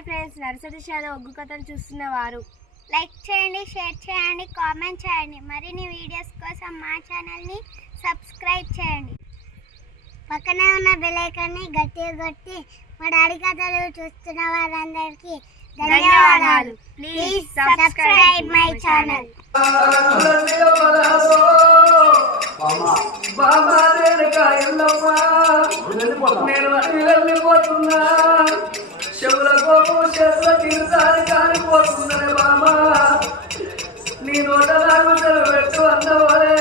Hi friends, nursery shallow ఒగ్గు కథలు చూస్తున్నవారు like చేయండి, share చేయండి, కామెంట్ చేయండి. మరిన్ని వీడియోస్ కోసం మా ఛానల్ని సబ్స్క్రైబ్ చేయండి. పక్కనే ఉన్న బెల్ ఐకాన్ని గట్టిగా కొట్టి మా డాడీ కథలు చూస్తున్న వారందరికీ ధన్యవాదాలు. Please subscribe my channel. చెవులకు చెట్ల తీర్థాన్ని కాలిపోతుందనే బామా నీ నోట నాకు సెలవు పెట్టు అన్నవారే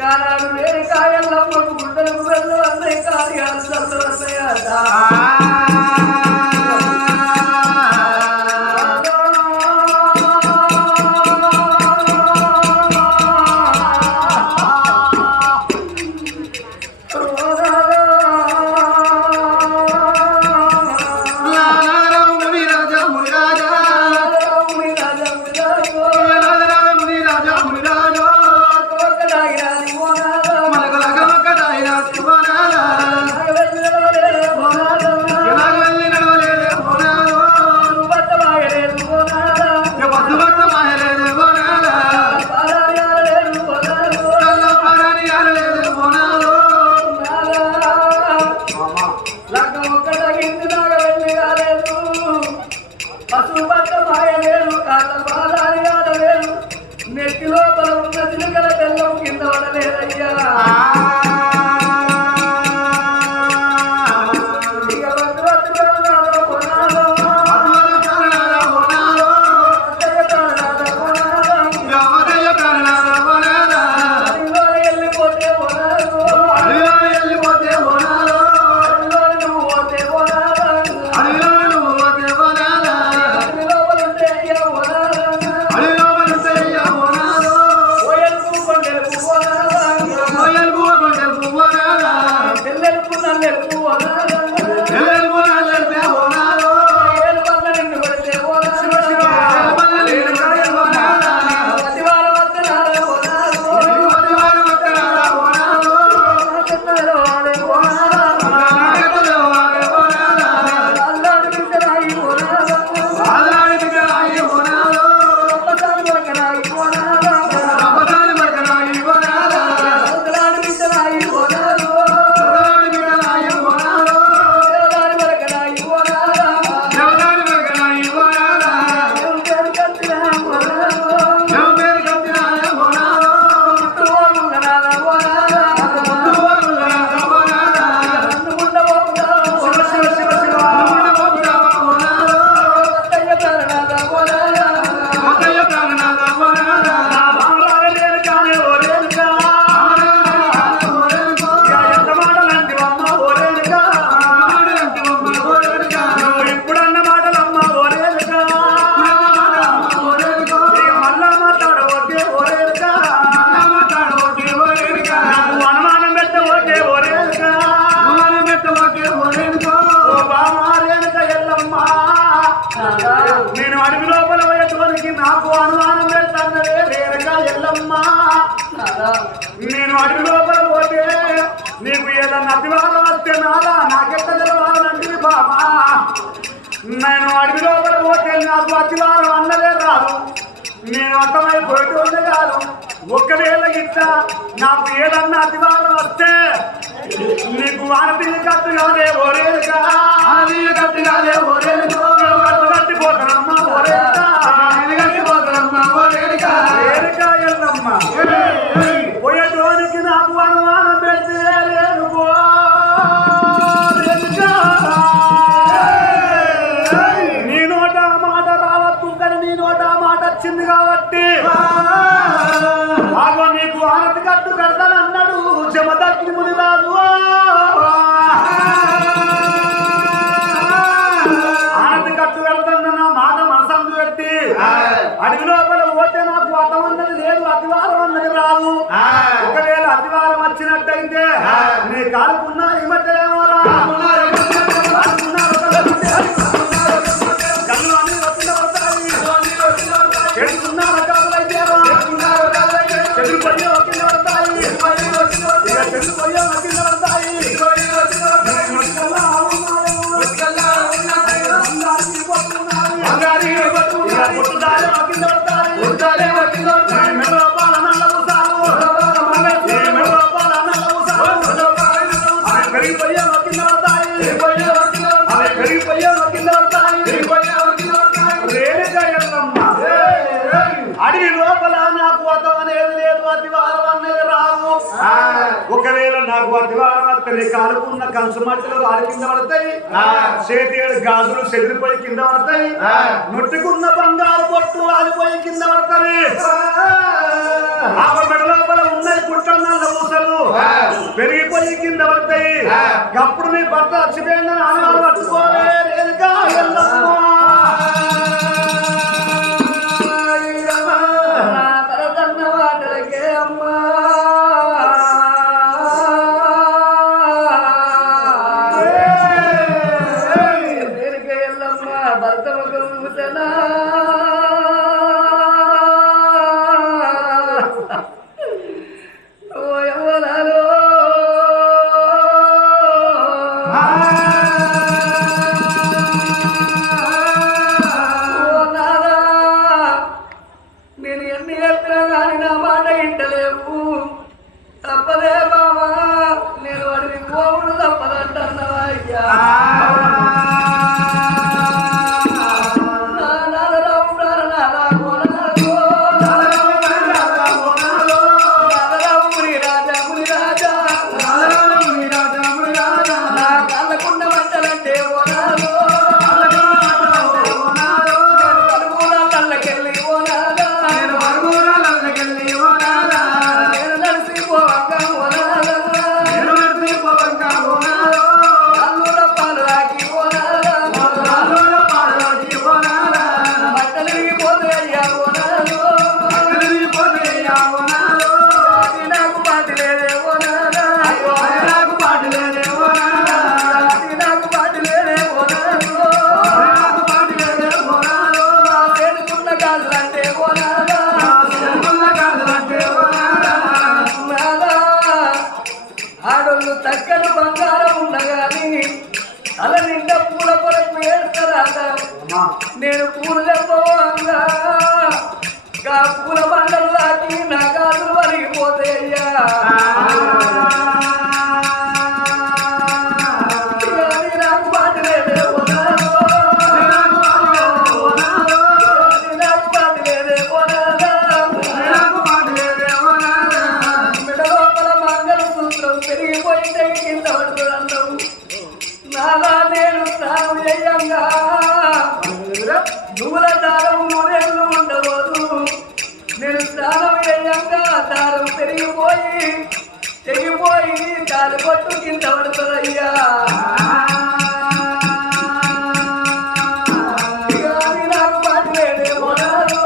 గానాలు లేని కాయల్లమ్మకు గుడ్డలకు వెళ్ళు అన్నయ్య కార్యాలు సత్తరసయ్యాదా నెత్తి లోపల ఉన్న చిలుకల బెల్లం కింద పడలేదయ్యా. నేను అడవి లోపల పోయేటోనికి నాకు అనుమానం పెడతానరే రేరగా ఎల్లమ్మా. నేను అడవి లోపల పోతే నీకు ఏదన్నా అతివారం వస్తే నాదా నాకెట్ట తెలవాలంటే బాబా. నేను అడవి లోపల పోతే నాకు అతివారం అన్నదే కాదు, నేను అర్థమైపోయేటోనే కాదు. ఒక్కవేళ గిట్ట నాకు ఏదన్నా అతివారం వస్తే నీకు వానపిల్లి కట్టు కాదే ఓరేలుగా, కట్టు కాదే ఓరేలుగా, కట్టిపోతానమ్మా ఓరేలుగా, కట్టిపోతానమ్మా ఓరేలుగా, రేలుగా ఎల్లమ్మా. పోయేటోనికి నాకు అనుమానం పెడితే లేనుకో నీ నోట మాట రావద్దు, కానీ నీ నోట మాట వచ్చింది కాబట్టి ఆగో నీకు ఆనతి కట్టు కడతానన్నాడు జమదగ్ని మునిరాజు. పుట్టుదారి కింద పడతాది పాల నల్లవు సాగు అవి పెరిగిపోయే కింద పడతాయి అవి పెరిగిపోయే కింద పడతాయి అడవి లోపల నాకు అతం అనేది లేదు అతివారం అనేది రాదు ఒకవేళ నాకు అతివారం వస్తే కాలుకున్న కంచు మట్టలు రాడి కింద పడతాయి చేతి ఏడు గాజులు చెదిరిపోయి కింద పడతాయి ముట్టుకున్న బంగారు పొట్టు ఆలిపోయి కింద పడతాయి ఆ మెడ లోపల ఉన్నాయి పుట్టన్న ఊసలు పెరిగిపోయి కింద పడతాయి అప్పుడు నీ భర్త వచ్చిపోయిందని ఆనాడు పట్టుకోలే రేణుకా ఎల్లమ్మ చక్కని బంగారం ఉండగాని అలా నిండా పూల కొరకు ఏడుస్తారా నేను పూలు తెప్పగా పూల బండలు దాటి నా గాజులు వరిగిపోతాయ్యా నాకు పాట లేదే నాలా నేను స్నానం చేయంగా నువ్వుల దారం నూనెళ్ళు ఉండవద్దు నేను స్నానం చేయంగా దారం పెరిగిపోయి తెగిపోయి కాలు పట్టు కింద పడుతుందయ్యా నాకు పాటు లేదే పోనాలు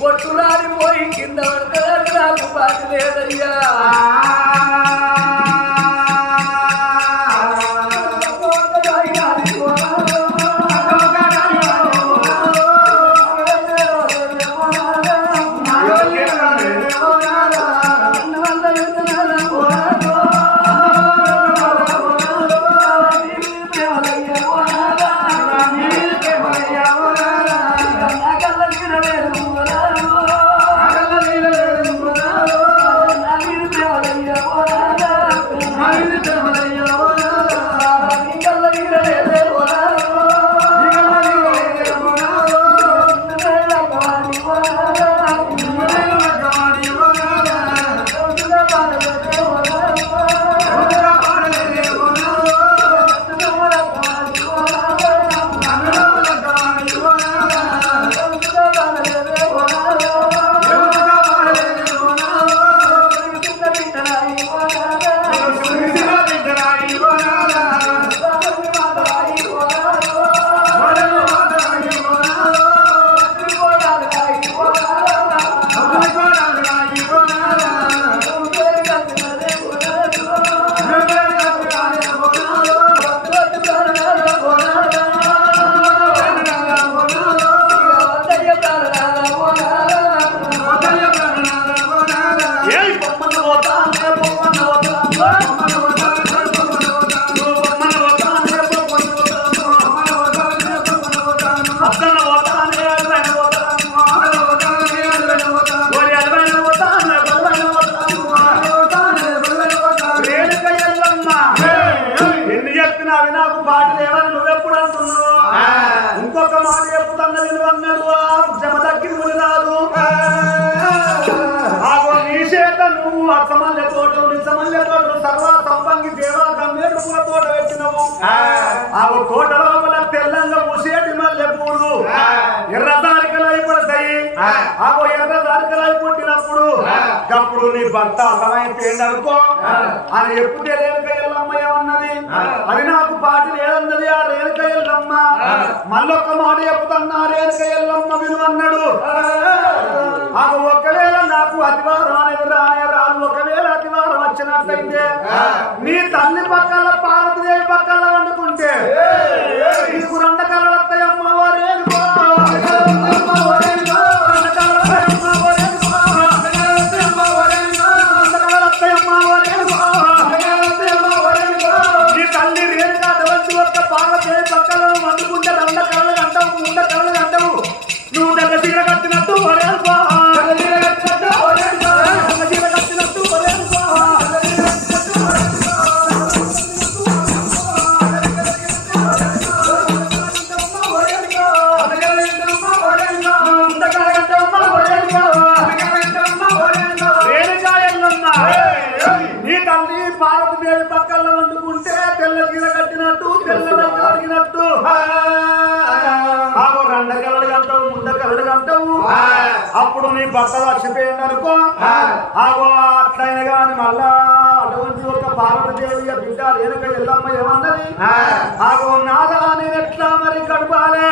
బొట్టులారిపోయి కింద పడతారు నాకు పాట లేదయ్యా Oh, పాట లేవని నువ్వెప్పుడు అంటున్నావు ఇంకొక మాట చెప్పుతున్న అన్నాడు జమదగ్గి రాదు నీ చేత నువ్వు అసమల్య తోటలు నిజమల్య తోటలు సర్వ సంపంగి దేవా గమ్మేడు పూల తోట పెట్టినవు ఆ తోట లోపల తెల్లంగా పూసేటి మల్లె పూలు ఎర్ర దారికలు అయిపోతాయి ఎర్ర దారికలు అయిపోయినప్పుడు అప్పుడు నీ భర్త అర్థమైపోయిందనుకో అని ఎప్పుడు రేణుక ఎల్లమ్మ ఏమన్నది అది నాకు పాటి లేదన్నది ఆ రేణుక ఎల్లమ్మ మళ్ళొక్క మాట చెప్పుతున్నా రేణుక ఎల్లమ్మ విలువన్నాడు ఒకవేళ నాకు అతివారం అనేది రాను ఒకవేళ అతివారం వచ్చినట్లయితే నీ తల్లి పక్కల పార్వతీదేవి పక్కల వండుకుంటే నీకు రెండు కళలు వస్తాయి అమ్మవారు నీ తల్లి రేణుకా అటువంటి ఒక్క పార్వతీదేవి పక్కల వండుకుంటే రెండు కళలు అంటావు మూడు కళలు అంటావు నువ్వు దగ్గర చీర కట్టినట్టు నీ తల్లి పార్వతీదేవి పక్కల్లో వండుకుంటే తెల్ల చీర కట్టినట్టు తెల్ల రంగు అడిగినట్టు రెండు కలలు అంటావు ముంద కలలు అంటావు అప్పుడు నీ భర్త లక్ష్యపోయింది అనుకో అట్లయిన గాని మళ్ళా అటువంటి ఒక పార్వతీదేవి బిడ్డ రేణుక ఎల్లమ్మ ఏమన్నది నాదా నేను ఎట్లా మరి గడపాలే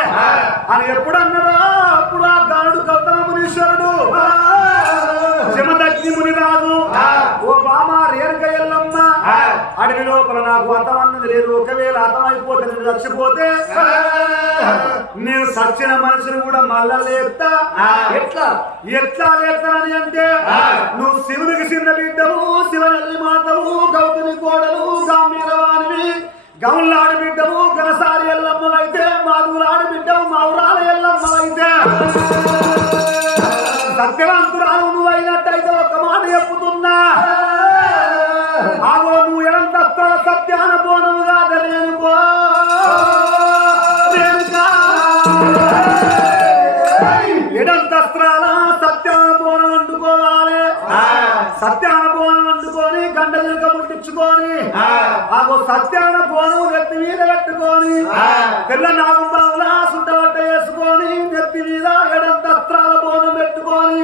అని ఎప్పుడు అన్నారా అప్పుడు ఆ గానుడు గౌతమ మునీశ్వరుడు జమదగ్ని ముని రాదు ఓ బామ రేణుక ఎల్లమ్మ అడవి లోపల నాకు అర్థం అన్నది లేదు ఒకవేళ అర్థమైపోతే నేను చచ్చిపోతే నేను సచ్చిన మనిషిని కూడా మళ్ళా లేపుతా ఎట్లా లేపుతానని అంటే నువ్వు శివునికి చిన్న బిడ్డవు శివనల్లి మాతవు గౌతమి కోడలు గాంభీరవాణివి గౌన్లాడి బిడ్డవు గనసారి ఎల్లమ్మ అయితే మాధురాడి బిడ్డవు మావురాల ఎల్లమ్మ అయితే సత్యవంతురాలు నువ్వు అయినట్టయితే ఒక మాట చెప్పుతున్నా నువ్వు ఎంత సత్యాన బోనముగా తెలియనుకో ఎడంతస్త్రాల సత్యాన బోనం వండుకోవాలి సత్యాన బోనం వండుకొని గంట జీలక ముట్టించుకొని సత్యాన బోనం నెత్తి మీద పెట్టుకొని తెల్ల నాగుబావులా సుట్టబట్ట వేసుకొని నెత్తి మీద ఎడంతస్త్రాల బోనం పెట్టుకొని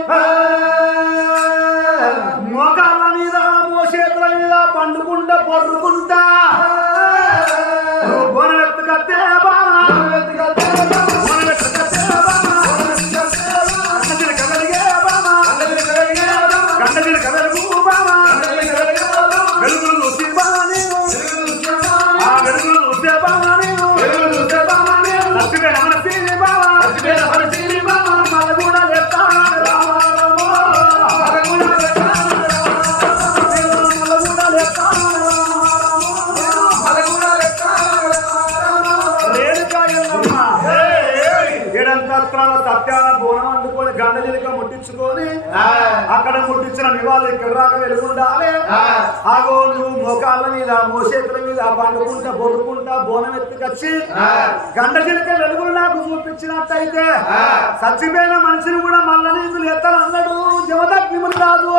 మోకాళ్ళ మీద మోసేతుల మీద పండుకుంటా పొర్రుకుంటా బోనం ఎత్తుకత్తే సత్యాన బోనం అందుకొని గండలిక ముట్టించుకొని అక్కడ ముట్టించిన నివాళులు ఇక్కడ రాక వెలుగుండాలి నువ్వు మోకాళ్ళ మీద మోసేతుల మీద పండుకుంటా బొరుకుంటా బోనం ఎత్తుకొచ్చి గండ చిలక వెలుగులు నాకు చూపించినట్టయితే చచ్చిపోయిన మనిషిని కూడా మళ్ళీ నీకు ఎత్తనన్నాడు జమదగ్ని రాదు